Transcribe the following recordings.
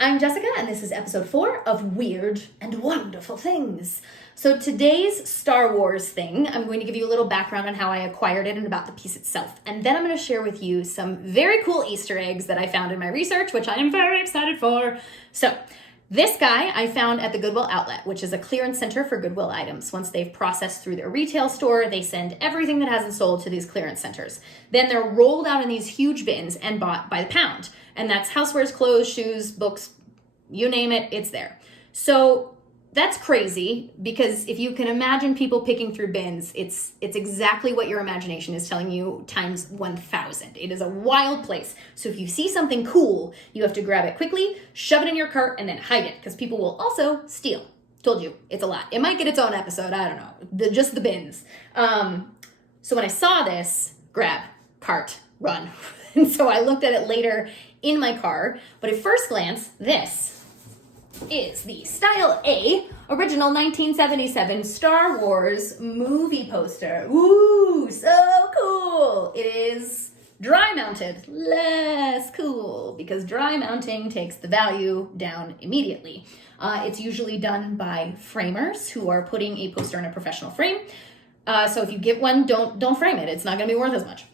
I'm Jessica, and this is episode 4 of Weird and Wonderful Things. So today's Star Wars thing, I'm going to give you a little background on how I acquired it and about the piece itself. And then I'm going to share with you some very cool Easter eggs that I found in my research, which I am very excited for. So this guy I found at the Goodwill Outlet, which is a clearance center for Goodwill items. Once they've processed through their retail store, they send everything that hasn't sold to these clearance centers. Then they're rolled out in these huge bins and bought by the pound. And that's housewares, clothes, shoes, books, you name it, it's there. So that's crazy because if you can imagine people picking through bins, it's exactly what your imagination is telling you times 1,000. It is a wild place. So if you see something cool, you have to grab it quickly, shove it in your cart, and then hide it because people will also steal. Told you, it's a lot. It might get its own episode, I don't know. Just the bins. So when I saw this, grab, cart, run. And so I looked at it later in my car, but at first glance, this is the Style A original 1977 Star Wars movie poster. Ooh, so cool. It is dry mounted, less cool because dry mounting takes the value down immediately. It's usually done by framers who are putting a poster in a professional frame. So if you get one, don't frame it. It's not going to be worth as much.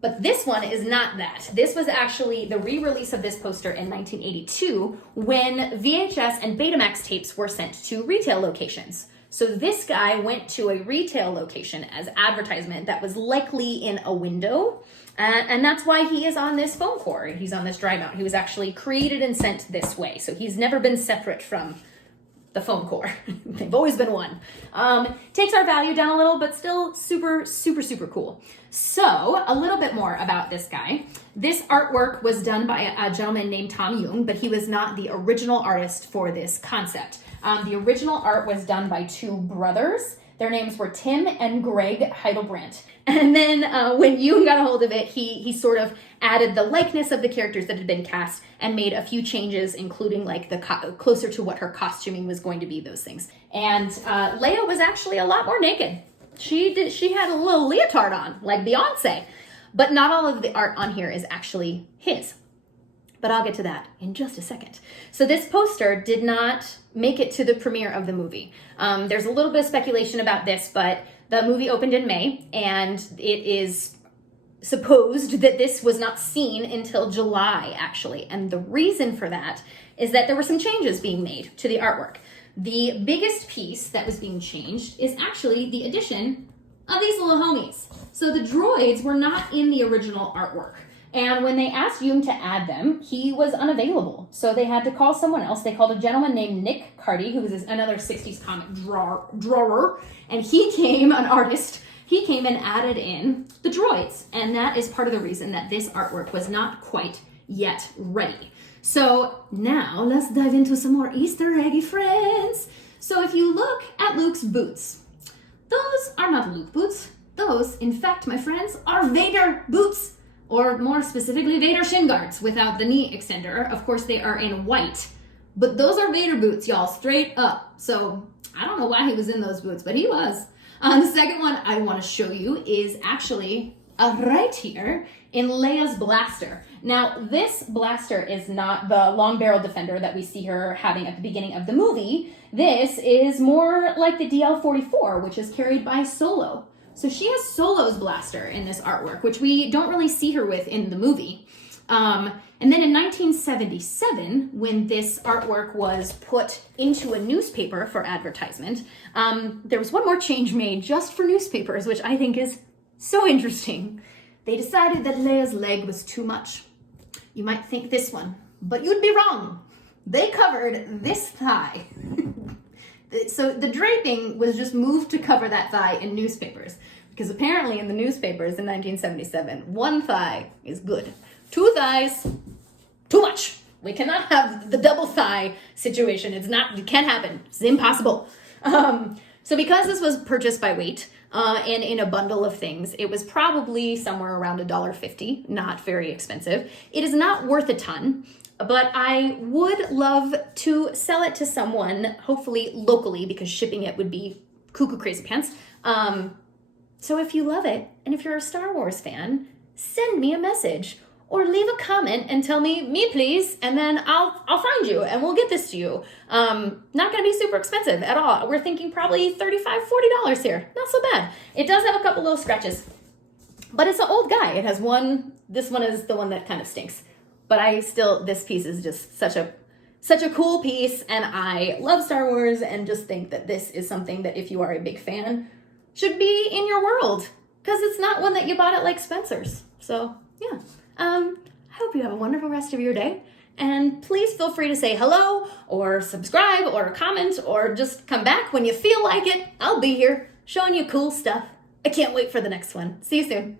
But this one is not that. This was actually the re-release of this poster in 1982 when VHS and Betamax tapes were sent to retail locations. So this guy went to a retail location as advertisement that was likely in a window. And that's why he is on this foam core. He's on this dry mount. He was actually created and sent this way. So he's never been separate from the foam core. They've always been one. Takes our value down a little, but still super, super, super cool. So a little bit more about this guy. This artwork was done by a gentleman named Tom Jung, but he was not the original artist for this concept. The original art was done by two brothers. Their names were Tim and Greg Heidelbrandt. And then when Jung got a hold of it, he sort of added the likeness of the characters that had been cast and made a few changes, including like the closer to what her costuming was going to be, those things. And Leia was actually a lot more naked. She had a little leotard on, like Beyonce. But not all of the art on here is actually his. But I'll get to that in just a second. So this poster did not make it to the premiere of the movie. There's a little bit of speculation about this, but the movie opened in May, and it is supposed that this was not seen until July, actually. And the reason for that is that there were some changes being made to the artwork. The biggest piece that was being changed is actually the addition of these little homies. So the droids were not in the original artwork. And when they asked Jung to add them, he was unavailable. So they had to call someone else. They called a gentleman named Nick Carty, who was another 60s comic drawer. And he came, an artist, he came and added in the droids. And that is part of the reason that this artwork was not quite yet ready. So now let's dive into some more Easter eggy friends. So if you look at Luke's boots, those are not Luke boots. Those, in fact, my friends, are Vader boots. Or more specifically, Vader shin guards without the knee extender. Of course, they are in white. But those are Vader boots, y'all, straight up. So I don't know why he was in those boots, but he was. The second one I want to show you is actually right here in Leia's blaster. Now, this blaster is not the long barrel defender that we see her having at the beginning of the movie. This is more like the DL-44, which is carried by Solo. So she has Solo's blaster in this artwork, which we don't really see her with in the movie. And then in 1977, when this artwork was put into a newspaper for advertisement, there was one more change made just for newspapers, which I think is so interesting. They decided that Leia's leg was too much. You might think this one, but you'd be wrong. They covered this thigh. So the draping was just moved to cover that thigh in newspapers. Because apparently in the newspapers in 1977, one thigh is good. Two thighs, too much. We cannot have the double thigh situation. It can't happen. It's impossible. So because this was purchased by weight and in a bundle of things, it was probably somewhere around $1.50, not very expensive. It is not worth a ton. But I would love to sell it to someone, hopefully locally, because shipping it would be cuckoo crazy pants. So if you love it, and if you're a Star Wars fan, send me a message. or leave a comment and tell me please, and then I'll find you and we'll get this to you. Not gonna be super expensive at all. We're thinking probably $35-$40 here. Not so bad. It does have a couple little scratches, but it's an old guy. It has one, this one is the one that kind of stinks. But this piece is just such a cool piece, and I love Star Wars and just think that this is something that if you are a big fan, should be in your world, because it's not one that you bought at like Spencer's. So yeah, I hope you have a wonderful rest of your day, and please feel free to say hello or subscribe or comment or just come back when you feel like it. I'll be here showing you cool stuff. I can't wait for the next one. See you soon.